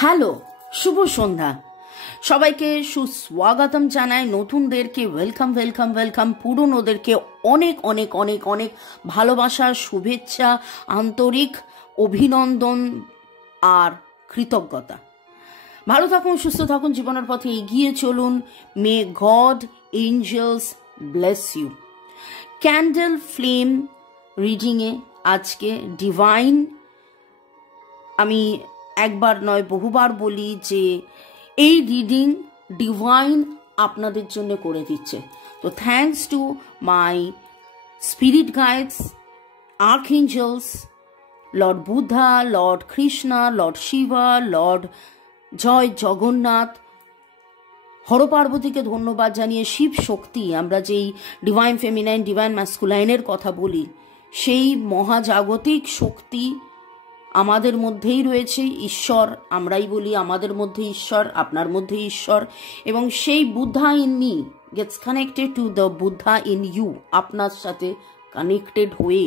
Hello, শুভ সন্ধ্যা। সবাইকে সুস্বাগতম জানাই। নতুনদেরকে ওয়েলকাম ওয়েলকাম ওয়েলকাম, পুরনোদেরকে অনেক অনেক অনেক অনেক ভালোবাসা, শুভেচ্ছা, আন্তরিক অভিনন্দন আর কৃতজ্ঞতা। ভালো থাকুন, সুস্থ থাকুন, জীবনের পথে এগিয়ে চলুন। May god angels bless you. Candle flame রিডিংয়ে আজকে ডিভাইন, আমি একবার নয় বহুবার বলি যে এই রিডিং ডিভাইন আপনাদের জন্য করে দিচ্ছে। তো thanks to my spirit guides, archangels, lord Buddha, lord Krishna, lord Shiva, lord Jai Jagannath, Har পার্বতীকে ধন্যবাদ জানিয়ে শিব শক্তি, আমরা যেই ডিভাইন ফেমিনাইন ডিভাইন ম্যাসকুলাইনের কথা বলি, সেই মহাজাগতিক শক্তি আমাদের মধ্যেই রয়েছে। ঈশ্বর আমরাই বলি, আমাদের মধ্যে ঈশ্বর, আপনার মধ্যে ঈশ্বর, এবং সেই Buddha in me gets connected to the Buddha in you. আপনার সাথে কানেক্টেড হয়ে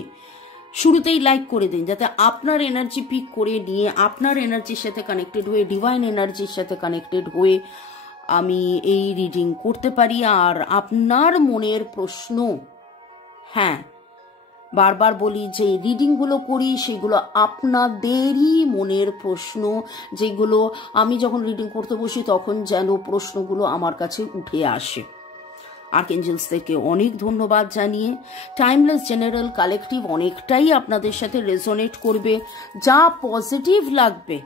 শুরুতেই লাইক করে দিন, যাতে আপনার এনার্জি পিক করে নিয়ে আপনার এনার্জির সাথে কানেক্টেড হয়ে, ডিভাইন এনার্জির সাথে কানেক্টেড হয়ে আমি এই রিডিং করতে পারি। আর আপনার মনের প্রশ্ন, হ্যাঁ বারবার বলি যে রিডিংগুলো করি সেগুলো আপনাদেরই মনের প্রশ্ন, যেগুলো আমি যখন রিডিং করতে বসি তখন যেন প্রশ্নগুলো আমার কাছে উঠে আসে। আর্কএঞ্জেলসদেরকে অনেক ধন্যবাদ জানিয়ে, টাইমলেস জেনারেল কালেকটিভ অনেকটাই আপনাদের সাথে রেজোনেট করবে। যা পজিটিভ লাগবে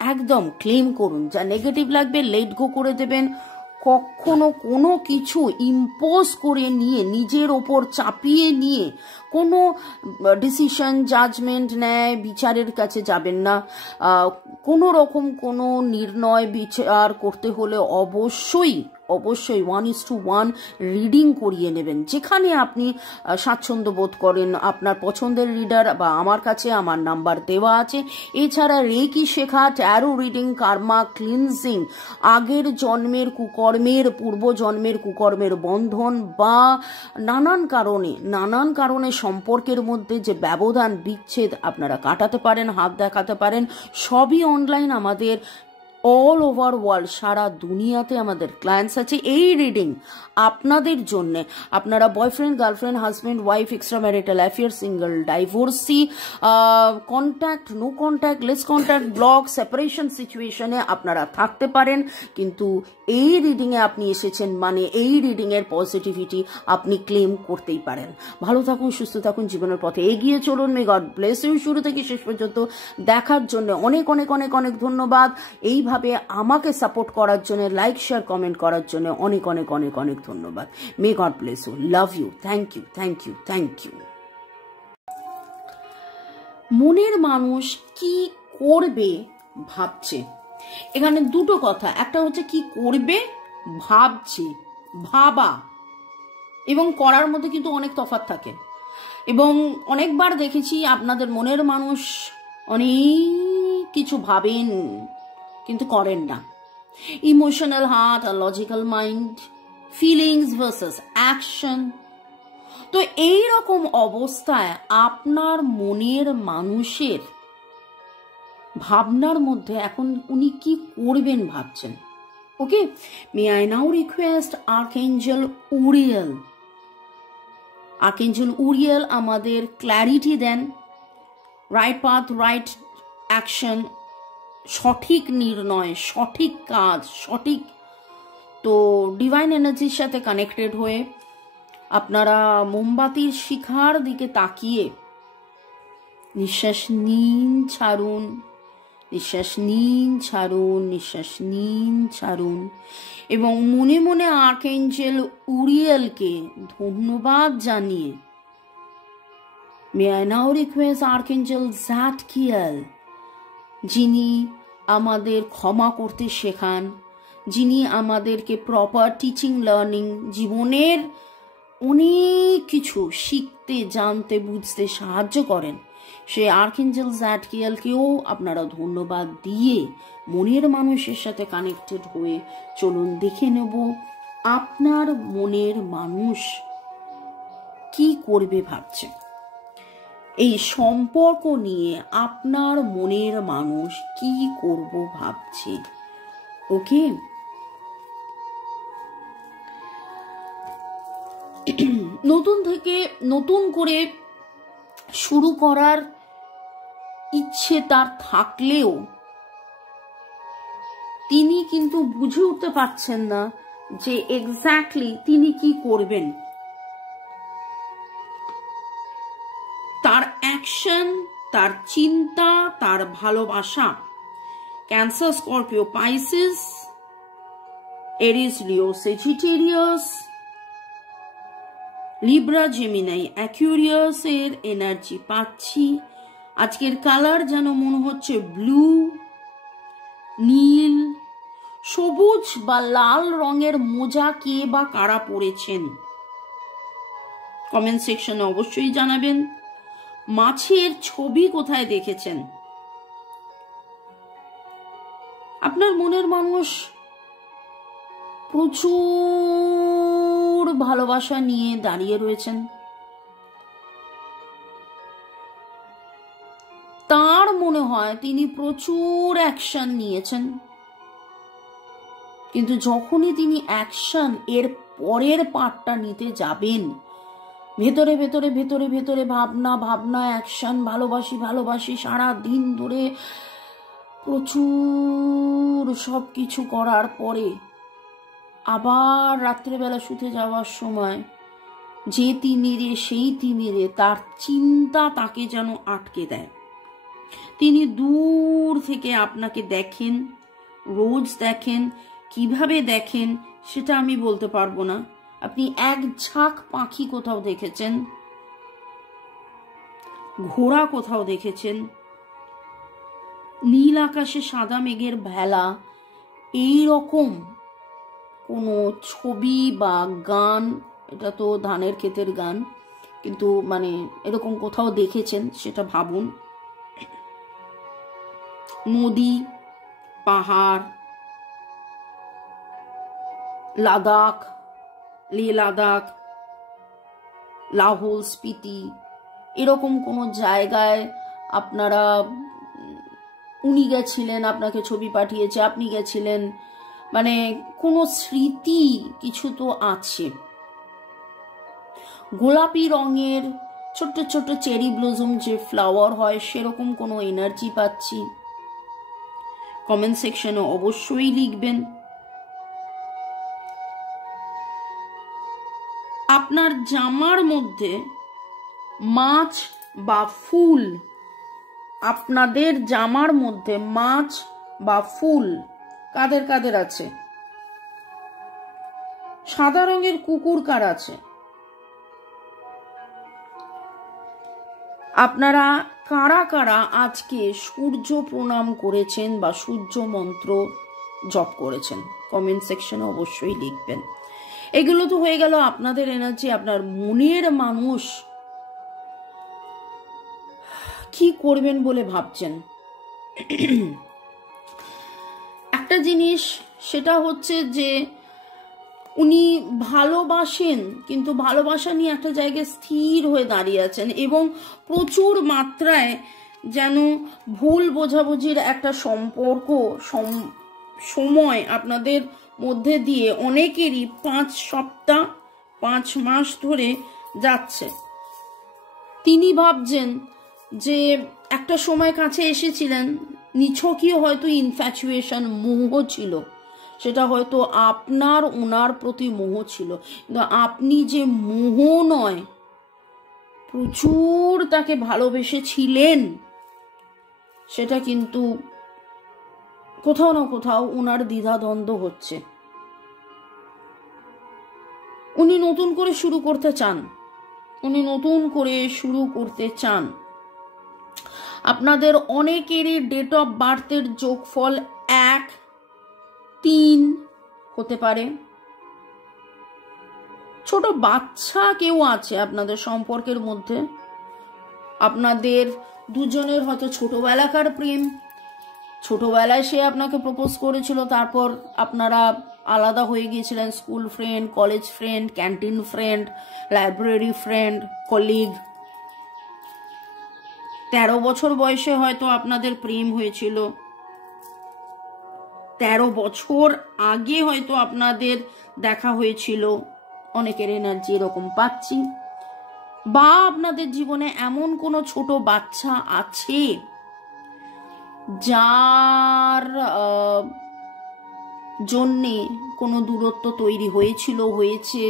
একদম ক্লেম করুন, যা নেগেটিভ লাগবে লেট গো করে দেবেন। কখনো কোনো কিছু ইম্পোজ করে নিয়ে, নিজের ওপর চাপিয়ে নিয়ে কোনো ডিসিশন, জাজমেন্ট, ন্যায় বিচারের কাছে যাবেন না। কোনো রকম কোনো নির্ণয় বিচার করতে হলে অবশ্যই 1:1 রিডিং করিয়ে নেবেন, যেখানে আপনি স্বাচ্ছন্দ্য বোধ করেন। আপনার পছন্দের রিডার বা আমার কাছে আমার নাম্বার দেওয়া আছে। এছাড়া রেকি শেখা, ট্যারো রিডিং, কার্মা ক্লিনজিং, আগের জন্মের কুকর্মের, পূর্ব জন্মের কুকর্মের বন্ধন বা নানান কারণে সম্পর্কের মধ্যে যে ব্যবধান, বিচ্ছেদ আপনারা কাটাতে পারেন, হাত দেখাতে পারেন। সবই অনলাইন, আমাদের অল ওভার ওয়ার্ল্ড, সারা দুনিয়াতে আমাদের ক্লায়েন্টস আছে। এই রিডিং আপনাদের জন্য, আপনারা boyfriend, girlfriend, husband, wife, extra marital affair, single, divorcee, contact, no contact, less contact, block, separation সিচুয়েশনে আপনারা থাকতে পারেন, কিন্তু এই রিডিংয়ে আপনি এসেছেন মানে এই রিডিংয়ের পজিটিভিটি আপনি ক্লেম করতেই পারেন। ভালো থাকুন, সুস্থ থাকুন, জীবনের পথে এগিয়ে চলুন। May God bless you. শুরু থেকে শেষ পর্যন্ত দেখার জন্য অনেক অনেক অনেক অনেক ধন্যবাদ। এইভাবে আমাকে সাপোর্ট করার জন্য, লাইক শেয়ার কমেন্ট করার জন্য অনেক অনেক অনেক অনেক ধন্যবাদ। May God bless you, love you, thank you, thank you, thank you. মনের মানুষ কি করবে ভাবছে, এখানে দুটো কথা। একটা হচ্ছে কি করবে ভাবছে, ভাবা এবং করার মধ্যে কিন্তু অনেক তফাৎ থাকে। এবং অনেকবার দেখেছি আপনাদের মনের মানুষ অনেক কিছু ভাবেন কিন্তু করেন না। ইমোশনাল হার্ট আর logical mind, feelings versus action. তো এই রকম অবস্থায় আপনার মনের মানুষের ভাবনার মধ্যে এখন উনি কি করবেন ভাবছেন। Okay, may I now request archangel Uriel. Archangel Uriel আমাদের ক্ল্যারিটি দেন, রাইট পাথ, রাইট অ্যাকশন, সঠিক নির্ণয়, সঠিক কাজ, সঠিক। তো ডিভাইন এনার্জির সাথে কানেক্টেড হয়ে আপনারা মোমবাতির শিখার দিকে তাকিয়ে নিঃশ্বাস নিন, ছাড়ুন, নিঃশ্বাস নিন, ছাড়ুন, নিঃশ্বাস নিন, ছাড়ুন, এবং মনে মনে আর্কএঞ্জেল উরিয়েলকে ধন্যবাদ জানিয়ে, মে আই নাও রিকোয়েস্ট আর্কএঞ্জেল জাটকিয়েল, যিনি আমাদের ক্ষমা করতে শেখান, যিনি আমাদেরকে প্রপার টিচিং লার্নিং, জীবনের অনেক কিছু শিখতে, জানতে, বুঝতে সাহায্য করেন, সে আর্কএঞ্জেল জাটকিয়েলকেও আপনারা ধন্যবাদ দিয়ে মনের মানুষের সাথে কানেক্টেড হয়ে চলুন দেখে নেব আপনার মনের মানুষ কি করবে ভাবছে। এই সম্পর্ক নিয়ে আপনার মনের মানুষ কি করব ভাবছে। ওকে, নতুন করে শুরু করার ইচ্ছে তার থাকলেও তিনি কিন্তু বুঝে উঠতে পারছেন না যে এক্স্যাক্টলি তিনি কি করবেন। তার অ্যাকশন, তার চিন্তা, তার ভালোবাসা। ক্যান্সার, স্করপিও, পাইসিস, এরিস, লিও, সেজিটেরিয়াস, লিব্রা, জেমিনাই, অ্যাকুয়ারিয়াস এর এনার্জি পাচ্ছি। আজকের কালার যেন মনে হচ্ছে ব্লু, নীল, সবুজ বা লাল রঙের মোজা কে বা কারা পরেছেন কমেন্ট সেকশনে অবশ্যই জানাবেন। মাছের ছবি কোথায় দেখেছেন? আপনার মনের মানুষ প্রচুর ভালোবাসা নিয়ে দাঁড়িয়ে রয়েছেন। তার মনে হয় তিনি প্রচুর অ্যাকশন নিয়েছেন, কিন্তু যখনই তিনি অ্যাকশন এর পরের পার্টটা নিতে যাবেন, ভেতরে ভেতরে ভেতরে ভেতরে ভাবনা অ্যাকশন, ভালোবাসি সারা দিন ধরে প্রচুর সবকিছু করার পরে আবার রাত্রেবেলা শুতে যাওয়ার সময় যে তিমিরে সেই তিমিরে তার চিন্তা তাকে যেন আটকে দেয়। তিনি দূর থেকে আপনাকে দেখেন, রোজ দেখেন, কিভাবে দেখেন সেটা আমি বলতে পারবো না। আপনি এক ঝাঁক পাখি কোথাও দেখেছেন, ঘোড়া কোথাও দেখেছেন, নীল আকাশে সাদা মেঘের ভেলা, এই রকম কোনো ছবি বা গান, এটা তো ধানের ক্ষেতের গান, কিন্তু মানে এরকম কোথাও দেখেছেন সেটা ভাবুন। নদী, পাহাড়, লাদাখ, লে লাদাখ, লাহোল, স্পিতি, এরকম কোনো জায়গায় আপনারা, উনি গেছিলেন, আপনাকে ছবি পাঠিয়েছে, আপনি গেছিলেন, মানে কোনো স্মৃতি কিছু তো আছে। গোলাপি রঙের ছোট্ট ছোট্ট চেরি ব্লজম যে ফ্লাওয়ার হয় সেরকম কোনো এনার্জি পাচ্ছি। কমেন্ট সেকশনে অবশ্যই লিখবেন। আপনার জামার মধ্যে মাছ বা ফুল, আপনাদের জামার মধ্যে মাছ বা ফুল কাদের কাদের আছে? সাদা রঙের কুকুর কার আছে? আপনারা কারা কারা আজকে সূর্য প্রণাম করেছেন বা সূর্য মন্ত্র জপ করেছেন? কমেন্ট সেকশনে অবশ্যই লিখবেন। এগুলো তো হয়ে গেল আপনাদের এনার্জি। আপনার মনের মানুষ কি করবেন বলে ভাবছেন। একটা জিনিস সেটা হচ্ছে যে উনি ভালোবাসেন, কিন্তু ভালোবাসা নিয়ে একটা জায়গায় স্থির হয়ে দাঁড়িয়ে আছেন এবং প্রচুর মাত্রায় যেন ভুল বোঝাবুঝির একটা সম্পর্ক সময় আপনাদের মধ্যে দিয়ে অনেকেরই 5 সপ্তাহ 5 মাস ধরে যাচ্ছে। তিনি ভাবছেন যে একটা সময় কাছে এসেছিলেন, নিছকই হয়তো ইনফ্যাচুয়েশন, মোহ ছিল, সেটা হয়তো আপনার ওনার প্রতি মোহ ছিল, কিন্তু আপনি যে মোহ নয় প্রচুর তাকে ভালোবেসেছিলেন সেটা কিন্তু কোথাও না কোথাও ওনার দ্বিধাদ্বন্দ্ব হচ্ছে। উনি নতুন করে শুরু করতে চান। আপনাদের অনেকেরই ডেট অফ বার্থের যোগফল 1, 3 হতে পারে। ছোট বাচ্চা কেউ আছে আপনাদের সম্পর্কের মধ্যে। আপনাদের দুজনের হয়তো ছোটবেলাকার প্রেম, ছোটবেলায় সে আপনাকে প্রপোজ করেছিল, তারপর আপনারা আলাদা হয়ে গিয়েছিলেন। School friend, college friend, canteen friend, library friend, colleague. 13 বছর বয়সে হয়তো আপনাদের প্রেম হয়েছিল, 13 বছর আগে হয়তো আপনাদের দেখা হয়েছিল, অনেকের এনার্জি এরকম পাচ্ছি। বা আপনাদের জীবনে এমন কোনো ছোট বাচ্চা আছে যার জন্যে কোনো দূরত্ব তৈরি হয়েছিল, হয়েছে।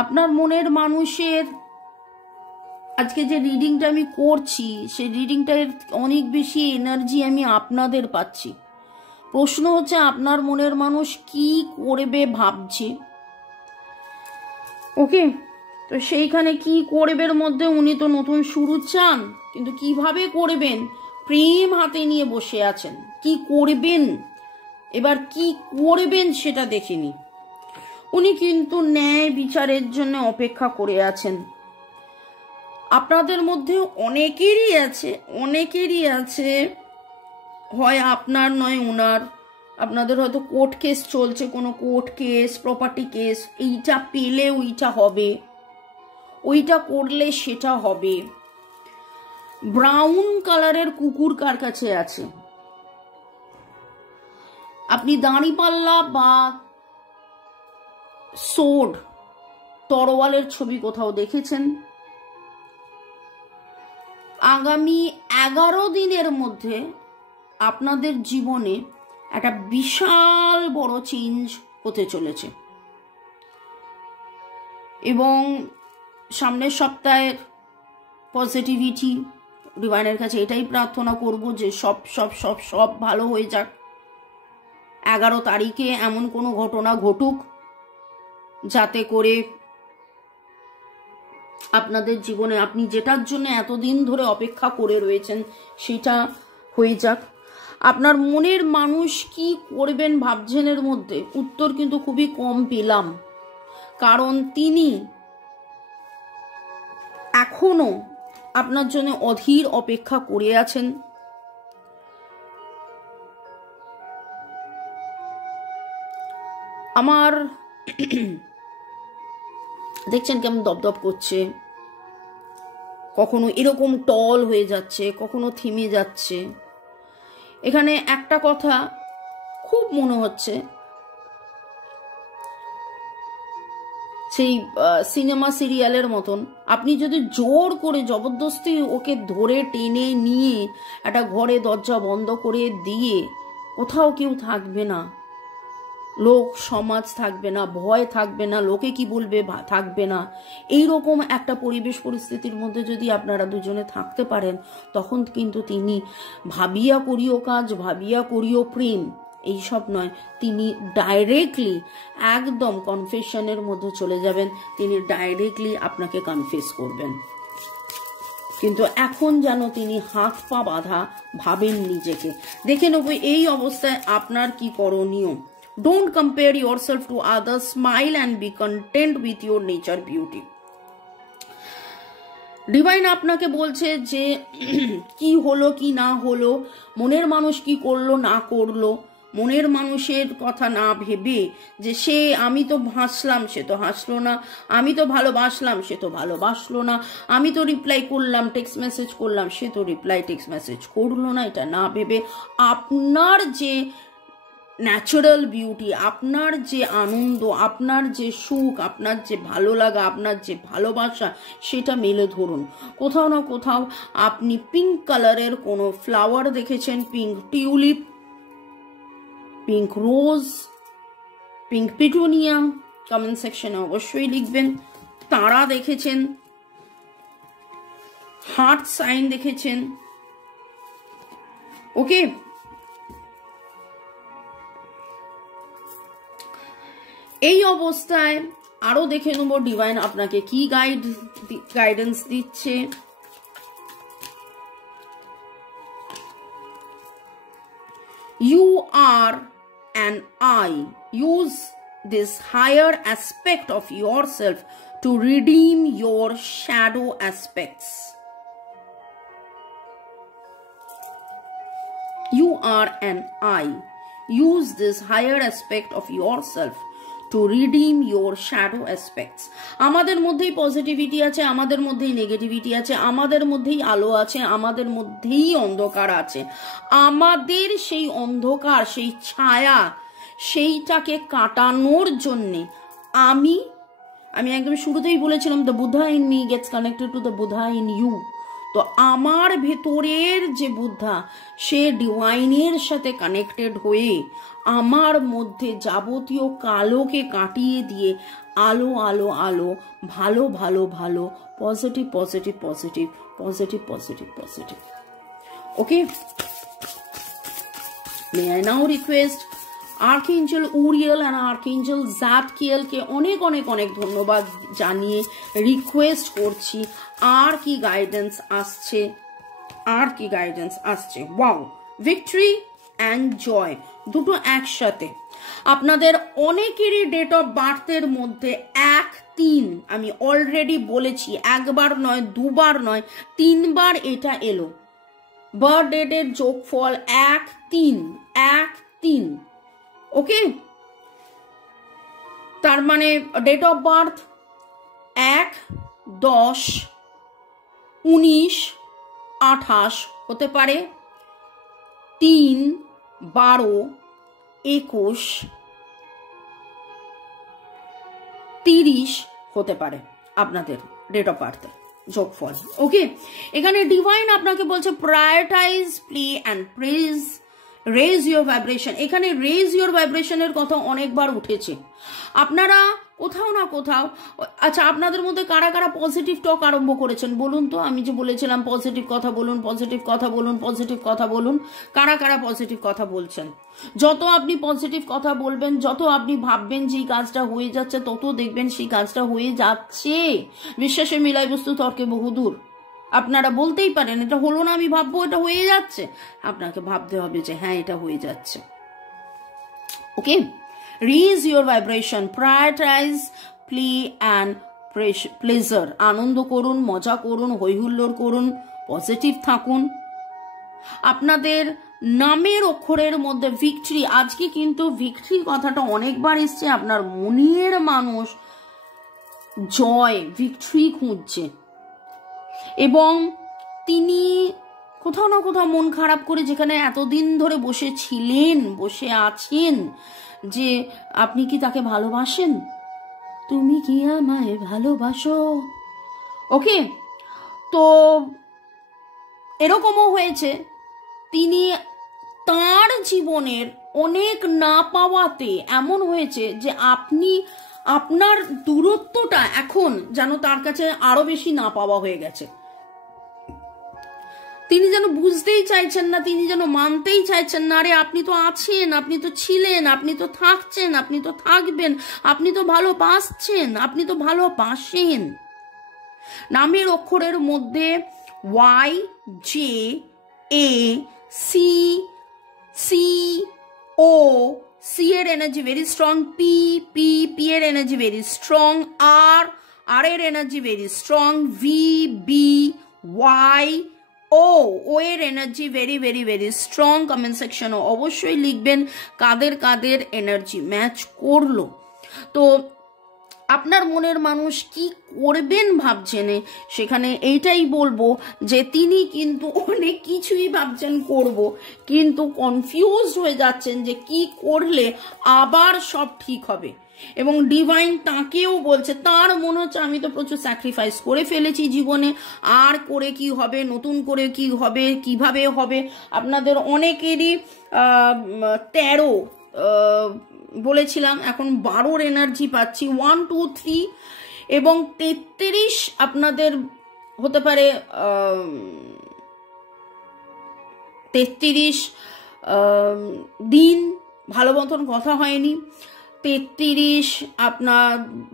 আপনার মনের মানুষের আজকে যে রিডিংটা আমি করছি, সেই রিডিংটার অনেক বেশি এনার্জি আমি আপনাদের পাচ্ছি। প্রশ্ন হচ্ছে আপনার মনের মানুষ কি করবে ভাবছে। ওকে, তো সেইখানে কি করবের মধ্যে উনি তো নতুন শুরু চান, কিন্তু কিভাবে করবেন প্রেম হাতে নিয়ে বসে আছেন। কি করবেন, এবার কি করবেন সেটা দেখিনি। উনি কিন্তু ন্যায় বিচারের জন্য অপেক্ষা করে আছেন। আপনাদের মধ্যে অনেকেরই আছে হয় আপনার নয় ওনার, আপনাদের হয়তো কোর্ট কেস চলছে, কোনো কোর্ট কেস, প্রপার্টি কেস, এইটা পেলে ওইটা হবে, ওইটা করলে সেটা হবে। ব্রাউন কালারের কুকুর কার কাছে আছে? আপনি দাঁড়িপাল্লা বা সোড, তরোয়ালের ছবি কোথাও দেখেছেন? আগামী 11 দিনের মধ্যে আপনাদের জীবনে একটা বিশাল বড় চেঞ্জ হতে চলেছে, এবং সামনের সপ্তাহের পজিটিভিটি, ডিভাইনের কাছে এটাই প্রার্থনা করব যে সব সব সব সব ভালো হয়ে যাক। 11 তারিখে এমন কোনো ঘটনা ঘটুক যাতে করে আপনাদের জীবনে আপনি যেটার জন্য এতদিন ধরে অপেক্ষা করে রয়েছেন সেটা হয়ে যাক। আপনার মনের মানুষ কি করবেন ভাবছেন, এর মধ্যে উত্তর কিন্তু খুবই কম পেলাম, কারণ তিনি এখনো আপনার জন্য অধীর অপেক্ষা করে আছেন। আমার দেখছেন কেমন দপদপ করছে, কখনো এরকম টল হয়ে যাচ্ছে, কখনো থেমে যাচ্ছে। এখানে একটা কথা খুব মনে হচ্ছে, সেই সিনেমা সিরিয়ালের মতন আপনি যদি জোর করে জবরদস্তি ওকে ধরে টেনে নিয়ে একটা ঘরে দরজা বন্ধ করে দিয়ে, কোথাও কেউ থাকবে না, লোক সমাজ থাকবে না, ভয় থাকবে না, লোকে কি বলবে থাকবে না, এইরকম একটা পরিবেশ পরিস্থিতির মধ্যে যদি আপনারা দুজনে থাকতে পারেন, তখন কিন্তু তিনি ভাবিয়া করিও কাজ, ভাবিয়া করিও প্রেম, এইসব নয়, তিনি ডাইরেক্টলি একদম কনফেশনের মধ্যে চলে যাবেন, তিনি ডাইরেক্টলি আপনাকে কনফেস করবেন। কিন্তু এখন যেন তিনি হাত পা বাঁধা ভাবেন নিজেকে। দেখে নেব এই অবস্থায় আপনার কি করণীয়। Don't compare yourself to others. Smile and be content with your nature beauty. Divine আপনাকে বলছে যে কি হলো কি না হলো, মনের মানুষ কি করলো না করলো, মনের মানুষের কথা না ভেবে যে সে, আমি তো হাসলাম সে তো হাসলো না, আমি তো ভালোবাসলাম সে তো ভালোবাসলো না, আমি তো রিপ্লাই করলাম, টেক্সট মেসেজ করলাম, সে তো রিপ্লাই টেক্সট মেসেজ করলো না, এটা না ভেবে আপনার যে ন্যাচারাল বিউটি, আপনার যে আনন্দ, আপনার যে সুখ, আপনার যে ভালো লাগা, আপনার যে ভালোবাসা, সেটা মেলে ধরুন। কোথাও না কোথাও আপনি পিঙ্ক কালারের কোনো ফ্লাওয়ার দেখেছেন, পিঙ্ক টিউলিপ, পিঙ্ক রোজ, পিঙ্ক পিটুনিয়া, কমেন্ট সেকশনে অবশ্যই লিখবেন। তারা দেখেছেন, হার্ট সাইন দেখেছেন। ওকে, এই অবস্থায় আরো দেখে নেব ডিভাইন আপনাকে কি গাইডেন্স দিচ্ছে। You are an I. Use this higher aspect of yourself to redeem your shadow aspects. You are an I. Use this higher aspect of yourself to redeem your shadow aspects. আমাদের মধ্যেই positivity আছে, আমাদের মধ্যেই negativity আছে, আমাদের মধ্যেই আলো আছে, আমাদের মধ্যেই অন্ধকার আছে। আমাদের সেই অন্ধকার, সেই ছায়া, সেইটাকে কাটানোর জন্যে আমি একদম শুরুতেই বলেছিলাম, the Buddha in me gets connected to the Buddha in you. তো আমার ভেতরের যে বুদ্ধা, সে ডিভাইনের সাথে কানেক্টেড হয়ে আমার মধ্যে যাবতীয় কালোকে কাটিয়ে দিয়ে আলো আলো আলো, ভালো ভালো ভালো, positive positive positive positive positive positive. Okay, may I now request archangel Uriel and archangel Zadkiel কে অনেক অনেক অনেক ধন্যবাদ জানিয়ে রিকোয়েস্ট করছি, আর কি গাইডেন্স আসছে, আর কি গাইডেন্স আসছে। ওয়াও, ভিক্টরি অ্যান্ড জয় দুটো একসাথে। আপনাদের অনেকেরই ডেট অফ বার্থের মধ্যে 1-3, আমি অলরেডি বলেছি, একবার নয়, দুবার নয়, 3বার এটা এলো। বার্থ ডেটের যোগফল 1-3। ওকে, তার মানে ডেট অফ বার্থ 1, 10, 19, 28 হতে পারে, 3, 12, 21, 30 হতে পারে আপনাদের ডেট অফ বার্থ যোগফল। ওকে, এখানে ডিভাইন আপনাকে বলছে prioritise, play and praise, raise your vibration. এখানে রেজ ইউর ভাইব্রেশনের কথা অনেকবার উঠেছে। আপনারা কোথাও না কোথাও, আচ্ছা আপনাদের মধ্যে কারা কারা পজিটিভ টক আরম্ভ করেছেন বলুন তো? আমি যে বলেছিলাম পজিটিভ কথা বলুন, পজিটিভ কথা বলুন, পজিটিভ কথা বলুন, কারা কারা পজিটিভ কথা বলছেন? যত আপনি পজিটিভ কথা বলবেন, যত আপনি ভাববেন যে এই কাজটা হয়ে যাচ্ছে, তত দেখবেন সেই কাজটা হয়ে যাচ্ছে। বিশ্বাসে মিলাই বস্তু তর্কে বহুদূর। আপনারা বলতেই পারেন এটা হলো না, আমি ভাববো এটা হয়ে যাচ্ছে, আপনাকে ভাবতে হবে যে হ্যাঁ এটা হয়ে যাচ্ছে। Okay, raise your vibration, prioritise, play and pleasure. আনন্দ করুন, মজা করুন, হৈহুল্লোড় করুন, পজিটিভ থাকুন। আপনাদের নামের অক্ষরের মধ্যে ভিক্টরি, আজকে কিন্তু ভিক্টরি কথাটা অনেকবার এসছে। আপনার মনের মানুষ জয়, ভিক্টরি খুঁজছে, এবং তিনি কোথাও না কোথাও মন খারাপ করে, যেখানে এতদিন ধরে বসেছিলেন, বসে আছেন, যে আপনি কি তাকে ভালোবাসেন, তুমি কি আমায় ভালোবাসো। ওকে, তো এরকমও হয়েছে তিনি তার জীবনের অনেক না পাওয়াতে এমন হয়েছে যে আপনি, আপনার দূরত্বটা এখন যেন তার কাছে আরো বেশি না পাওয়া হয়ে গেছে। তিনি যেন বুঝতেই চাইছেন না, তিনি যেন মানতেই চাইছেন না, আরে আপনি তো আছেন, আপনি তো ছিলেন, আপনি তো থাকছেন, আপনি তো থাকবেন, আপনি তো ভালোবাসছেন, আপনি তো ভালোবাসেন। নামের অক্ষরের মধ্যে Y, J, A, C, C, O, C এর energy very strong, P, P, P এর energy very strong, R, R এর energy very strong, V, B, Y, O, O এর energy very very very strong. Comment সেকশনে অবশ্যই লিখবেন কাদের কাদের energy match করলো। তো আপনার মনের মানুষ কি করবেন ভাবছেন, সেখানে এইটাই বলবো যে তিনি কিন্তু অনেক কিছুই ভাবছেন করব, কিন্তু কনফিউজড হয়ে যাচ্ছেন যে কি করলে আবার সব ঠিক হবে। এবং ডিভাইন তাকেও বলছে, তার মনে হচ্ছে আমি তো প্রচুর স্যাক্রিফাইস করে ফেলেছি জীবনে, আর করে কি হবে, নতুন করে কি হবে, কিভাবে হবে। আপনাদের অনেকেরই 13 বলেছিলাম, এখন 12 এনার্জি পাচ্ছি, 1, 2, 3 এবং 33 আপনাদের হতে পারে। 33 দিন ভালো মতন কথা হয়নি, 33 আপনার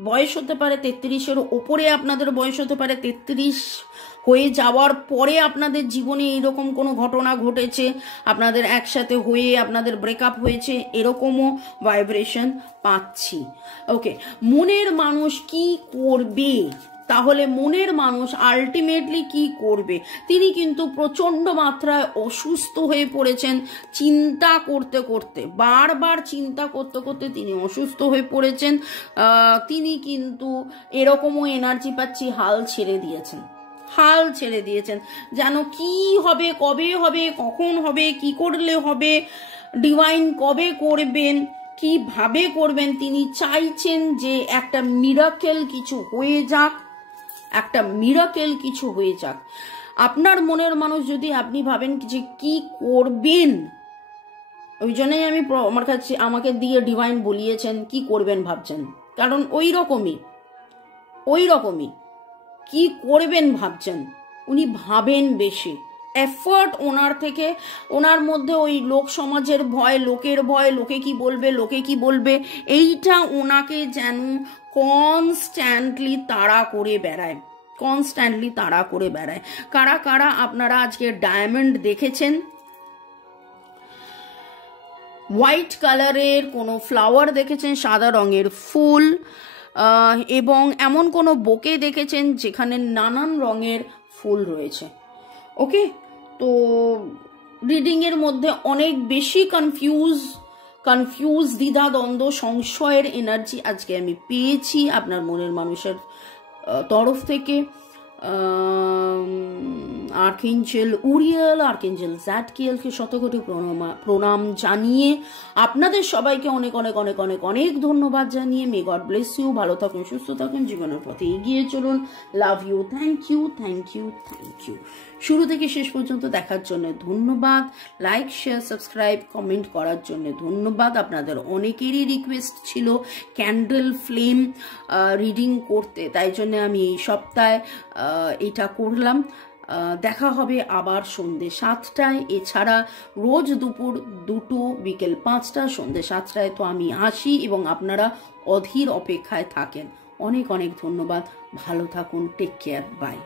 বয়স হতে পারে, 33-এর ওপরে আপনাদের বয়স হতে পারে, 33 হয়ে যাওয়ার পরে আপনাদের জীবনে এইরকম কোনো ঘটনা ঘটেছে, আপনাদের একসাথে হয়ে আপনাদের ব্রেকআপ হয়েছে, এরকমও ভাইব্রেশন পাচ্ছি। ওকে, মনের মানুষ কি করবে, তাহলে মনের মানুষ আলটিমেটলি কি করবে? তিনি কিন্তু প্রচন্ড মাত্রায় অসুস্থ হয়ে পড়েছেন, চিন্তা করতে করতে, বারবার চিন্তা করতে করতে তিনি অসুস্থ হয়ে পড়েছেন। তিনি কিন্তু এরকমও এনার্জি পাচ্ছি হাল ছেড়ে দিয়েছেন, হাল ছেড়ে দিয়েছেন, যেন কি হবে, কবে হবে, কখন হবে, কি করলে হবে, ডিভাইন কবে করবেন, কিভাবে করবেন। তিনি চাইছেন যে একটা মিরাকেল কিছু হয়ে যাক, একটা মিরাকেল কিছু হয়ে যাক। আপনার মনের মানুষ যদি আপনি ভাবেন যে কি করবেন, ওই জন্যই আমি আমাকে দিয়ে ডিভাইন বলিয়েছেন কি করবেন ভাবছেন, কারণ ওই রকমই কি করবেন ভাবছেন। উনি ভাবেন বেশি, এফর্ট ওনার থেকে, ওনার মধ্যে ওই লোক সমাজের ভয়, লোকের ভয়, লোকে কি বলবে, এইটা ওনাকে যেন কনস্ট্যান্টলি তাড়া করে বেড়ায়। কারা কারা আপনারা আজকে ডায়মন্ড দেখেছেন, হোয়াইট কালারের কোনো ফ্লাওয়ার দেখেছেন, সাদা রঙের ফুল, এবং এমন কোনো বোকে দেখেছেন যেখানে নানান রঙের ফুল রয়েছে? ওকে, তো রিডিংয়ের মধ্যে অনেক বেশি কনফিউজ দ্বিধা দ্বন্দ্ব সংশয়ের এনার্জি আজকে আমি পেয়েছি আপনার মনের মানুষের তরফ থেকে। আর্কেঞ্জেল উরিয়েল, আর্কেঞ্জেল জ্যাডকিয়েলকে শতকোটি প্রণাম জানিয়ে আপনাদের সবাইকে অনেক অনেক অনেক অনেক অনেক ধন্যবাদ জানিয়ে মে গড ব্লেস ইউ। ভালো থাকুন, সুস্থ থাকুন, জীবনের পথে এগিয়ে চলুন। Love you, thank you, thank you, thank you. শুরু থেকে শেষ পর্যন্ত দেখার জন্য ধন্যবাদ। লাইক, শেয়ার, সাবস্ক্রাইব, কমেন্ট করার জন্য ধন্যবাদ। আপনাদের অনেকেরই রিকোয়েস্ট ছিল ক্যান্ডেল ফ্লেম রিডিং করতে, তাই জন্য আমি এই সপ্তাহে এটা করলাম। দেখা হবে আবার সন্ধ্যে 7টায়, এছাড়া রোজ দুপুর 2টো, বিকেল 5টা, সন্ধ্যে 7টায় তো আমি আসি এবং আপনারা অধীর অপেক্ষায় থাকেন। অনেক অনেক ধন্যবাদ, ভালো থাকুন, টেক কেয়ার, বাই।